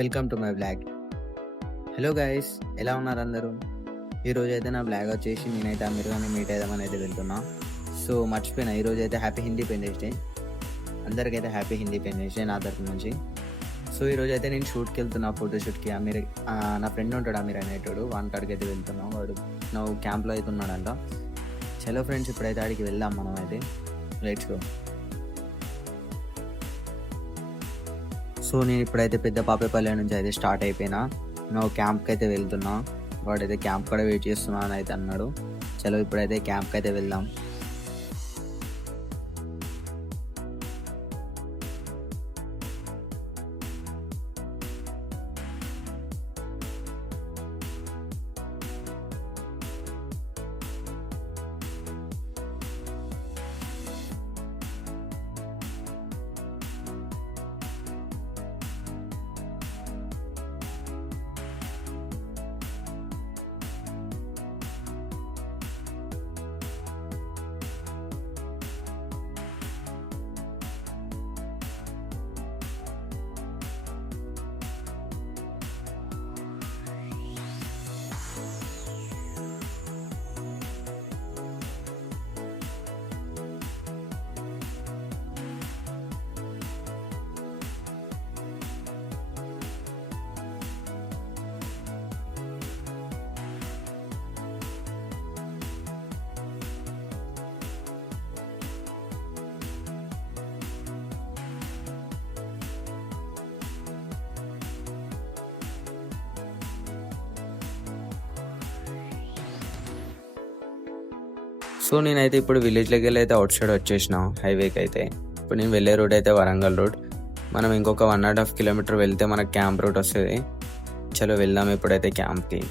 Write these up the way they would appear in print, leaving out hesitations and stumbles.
Welcome to my blog. Hello guys, ఎలా ఉన్నారు అందరూ? ఈరోజు అయితే నా బ్లాగ్ వచ్చేసి నేనైతే అమెరికాని మీట్ అయిదామని అయితే వెళ్తున్నా. సో మర్చిపోయినా, ఈరోజు అయితే హ్యాపీ ఇండిపెండెన్స్ డే. అందరికైతే హ్యాపీ ఇండిపెండెన్స్ డే నా తరపు నుంచి. సో ఈరోజు అయితే నేను షూట్కి వెళ్తున్నా, ఫోటోషూట్కి. నా ఫ్రెండ్ ఉంటాడు అమీర్ అనేటోడు, వాని కాడికి అయితే వెళ్తున్నా. వాడు నా క్యాంప్లో అయితే ఉన్నాడంట. చలో ఫ్రెండ్స్, ఇప్పుడైతే ఆడికి వెళ్దాం మనం అయితే. Let's go. సో నేను ఇప్పుడైతే పెద్ద పాపేపల్లి నుంచి అయితే స్టార్ట్ అయిపోయినా. నా క్యాంప్కి అయితే వెళ్తున్నా. వాడైతే క్యాంప్ కూడా వెయిట్ చేస్తున్నా అని అయితే అన్నాడు. చలో ఇప్పుడైతే క్యాంప్కి అయితే వెళ్దాం. సో నేనైతే ఇప్పుడు విలేజ్లోకి వెళ్ళి అయితే అవుట్ సైడ్ వచ్చేసిన హైవేకి అయితే. ఇప్పుడు నేను వెళ్ళే రోడ్ అయితే వరంగల్ రోడ్. మనం ఇంకొక 1.5 కిలోమీటర్ వెళ్తే మనకు క్యాంప్ రూట్ వస్తుంది. చలో వెళ్దాం ఇప్పుడైతే క్యాంప్కి.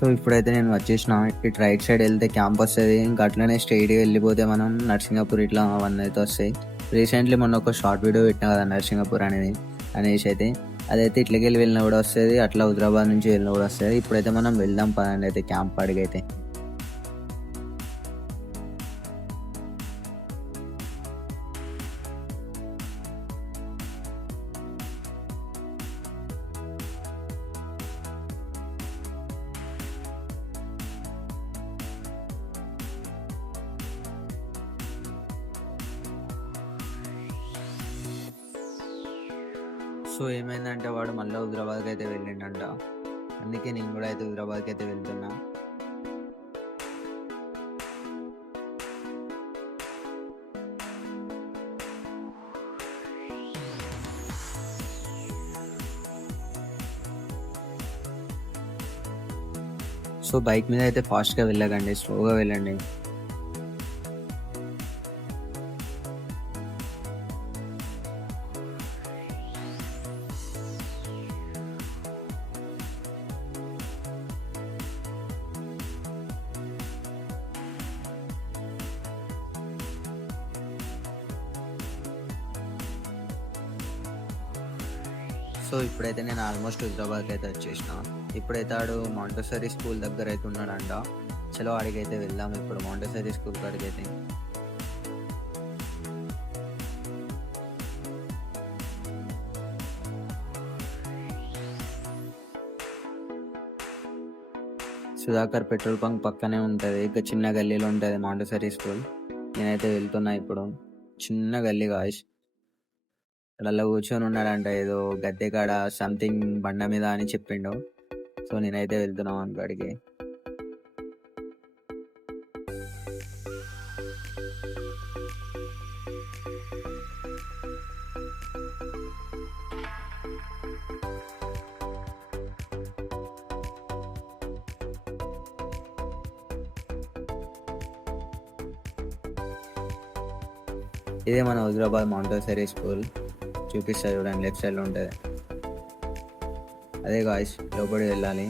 సో ఇప్పుడైతే నేను వచ్చేసిన. ఇటు రైట్ సైడ్ వెళ్తే క్యాంప్ వస్తుంది. ఇంకా అట్లనే స్ట్రైట్గా వెళ్ళిపోతే మనం నర్సింగాపూర్ ఇట్లా అవన్నీ అయితే వస్తాయి. రీసెంట్లీ మొన్న ఒక షార్ట్ వీడియో పెట్టినా కదా నర్సింగాపూర్ అనేసి అయితే. అదైతే ఇట్లకి వెళ్ళినా కూడా వస్తుంది, అట్లా హైదరాబాద్ నుంచి వెళ్ళినా కూడా వస్తుంది. ఇప్పుడైతే మనం వెళ్దాం పదండి అయితే క్యాంప్ అడిగైతే. సో ఏమైందంటే వాడు మళ్ళీ హైదరాబాద్కి అయితే వెళ్ళిండంట. అందుకే నేను కూడా అయితే హైదరాబాద్కి అయితే వెళ్తున్నా. సో బైక్ మీద అయితే ఫాస్ట్గా వెళ్ళకండి, స్లోగా వెళ్ళండి. సో ఇప్పుడైతే నేను ఆల్మోస్ట్ హైదరాబాద్కి అయితే వచ్చేసిన. ఇప్పుడైతే ఆడు మాంటెసరీ స్కూల్ దగ్గర అయితే ఉన్నాడంట. చలో ఆడికైతే వెళ్దాం ఇప్పుడు మాంటెసరీ స్కూల్ కాడికి అయితే. సుధాకర్ పెట్రోల్ బంక్ పక్కనే ఉంటుంది, ఇక చిన్న గల్లీలో ఉంటుంది మాంటెసరీ స్కూల్. నేనైతే వెళ్తున్నా ఇప్పుడు. చిన్న గల్లీ గాయస్. అలా కూర్చొని ఉన్నాడంట ఏదో గద్దె కాడ సంథింగ్ బండ మీద అని చెప్పిండు. సో నేనైతే వెళ్తున్నాం అక్కడికి. ఇదే మన హుజరాబాద్ మాంటెసరీ స్కూల్. చూపిస్తా చూడండి, లెఫ్ట్ సైడ్లో ఉంటుంది. అదే గాయ్స్, లోపలికి వెళ్ళాలి.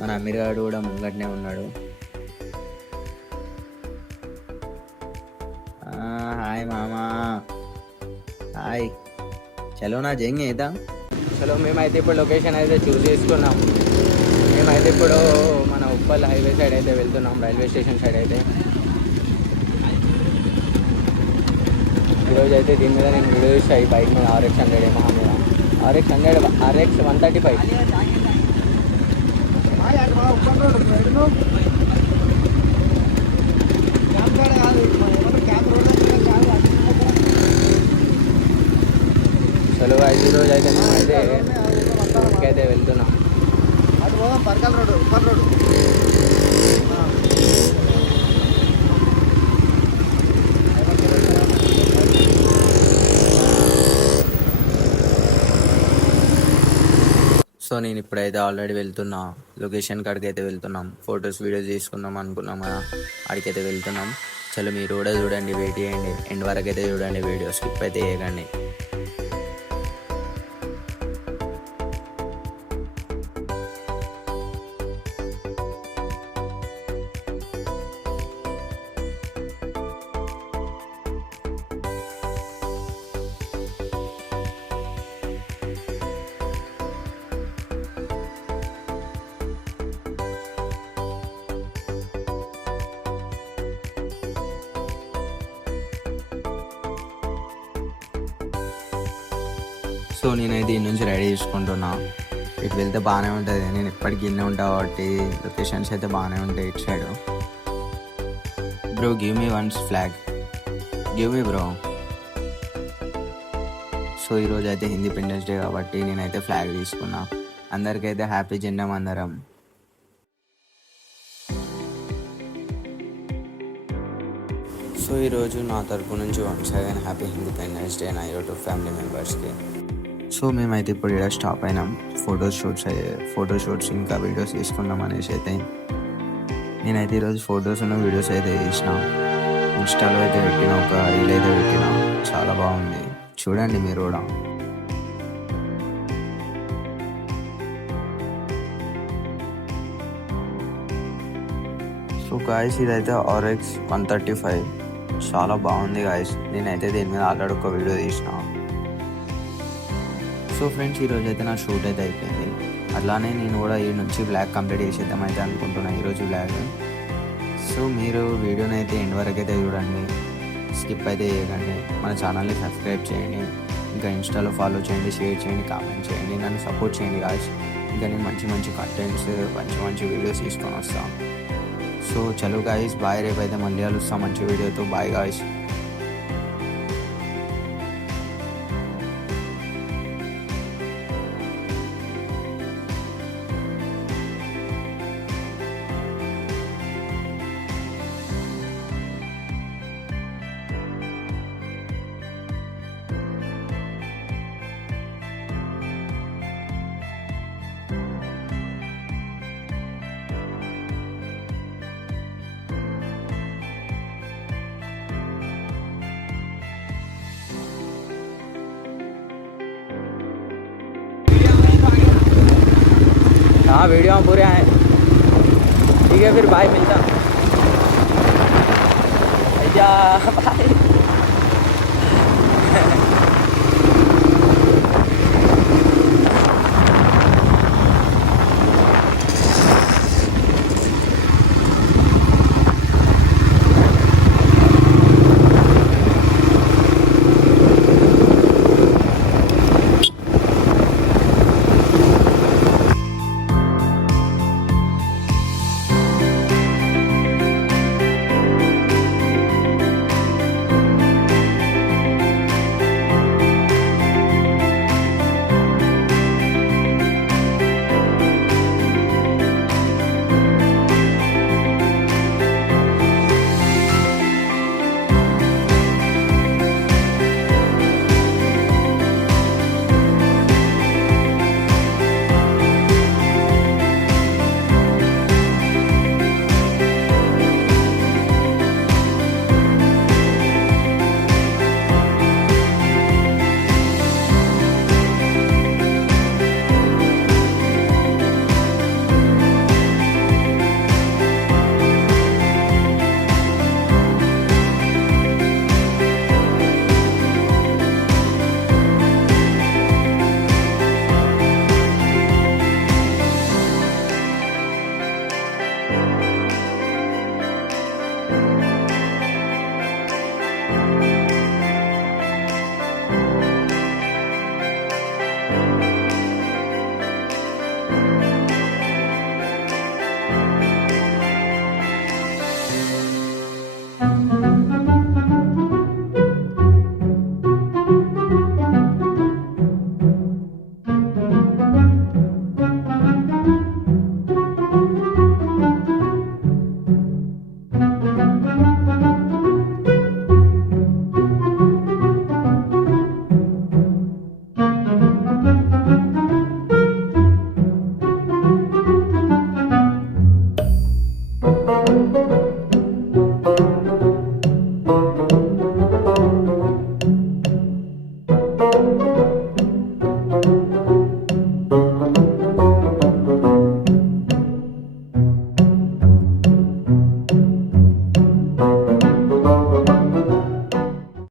మన అమీర్ గారు కూడా ముంగట్నే ఉన్నాడు. హాయ్ మామా, హాయ్. చలో నా జంగి అయితే. చలో మేమైతే ఇప్పుడు లొకేషన్ అయితే చూస్ చేసుకున్నాం. మేమైతే ఇప్పుడు మన ఉప్పల్ హైవే సైడ్ అయితే వెళ్తున్నాం, రైల్వే స్టేషన్ సైడ్ అయితే. ఈరోజు అయితే దీని మీద నేను వీడియో చూసాను, ఈ బైక్ మీద RX 100 ఏమో మీద RX 135. చలో అయితే ఈరోజు అయితే మేమైతే అయితే వెళ్తున్నాం. బర్గల్ రోడ్, ఉప్పల్ రోడ్. సో నేను ఇప్పుడైతే ఆల్రెడీ వెళ్తున్నా, లొకేషన్ కాడికి అయితే వెళ్తున్నాం. ఫొటోస్ వీడియోస్ తీసుకుందాం అనుకున్నాం కదా, ఆడికైతే వెళ్తున్నాం. చలో మీరు కూడా చూడండి, వెయిట్ చేయండి, ఎండ్ వరకు అయితే చూడండి, వీడియో స్కిప్ అయితే చేయకండి. సో నేనైతే దీని నుంచి రెడీ చేసుకుంటున్నా. ఇటు వెళ్తే బాగానే ఉంటుంది, నేను ఎప్పటికీ ఇన్నే ఉంటా కాబట్టి లొకేషన్స్ అయితే బాగానే ఉంటాయి ఇటు side. Bro give me once flag, give me bro. So ఈరోజు అయితే ఇండిపెండెన్స్ డే కాబట్టి నేనైతే ఫ్లాగ్ తీసుకున్నా. అందరికైతే హ్యాపీ జెండా అందరం. సో ఈరోజు నా తరపు నుంచి once again happy independence day నా యూట్యూబ్ ఫ్యామిలీ మెంబర్స్కి. సో మేమైతే ఇప్పుడు ఇక్కడ స్టాప్ అయినాం, ఫోటోషూట్స్ ఇంకా వీడియోస్ తీసుకున్నాం అనేసి అయితే. నేనైతే ఈరోజు ఫొటోస్ ఉన్న వీడియోస్ అయితే తీసిన, ఇన్స్టాలో అయితే పెట్టిన, ఒక రీల్ అయితే పెట్టిన. చాలా బాగుంది, చూడండి మీరు కూడా. సో గాయస్ ఇదైతే RX 135 చాలా బాగుంది గాయస్. నేనైతే దీని మీద ఆల్రెడీ ఒక వీడియో తీసిన. సో ఫ్రెండ్స్ ఈరోజు అయితే నా షూట్ అయితే అయిపోయింది. అట్లానే నేను కూడా ఈ నుంచి బ్లాగ్ కంప్లీట్ చేసేద్దాం అయితే అనుకుంటున్నాను ఈరోజు బ్లాగ్. సో మీరు వీడియోని అయితే ఎండ్ వరకు అయితే చూడండి, స్కిప్ అయితే చేయకండి. మన ఛానల్ని సబ్స్క్రైబ్ చేయండి, ఇంకా ఇన్స్టాలో ఫాలో చేయండి, షేర్ చేయండి, కామెంట్ చేయండి, నన్ను సపోర్ట్ చేయండి గాయ్స్. ఇంకా నేను మంచి కంటెంట్స్, మంచి వీడియోస్ తీసుకొని వస్తాను. సో చలో గాయ్స్, బాయ్. రేపైతే మళ్ళీ కలుస్తాం మంచి వీడియోతో. Bye guys. हाँ वीडियो में पूरे आए, ठीक है फिर बाय, मिलता भैया, बाय।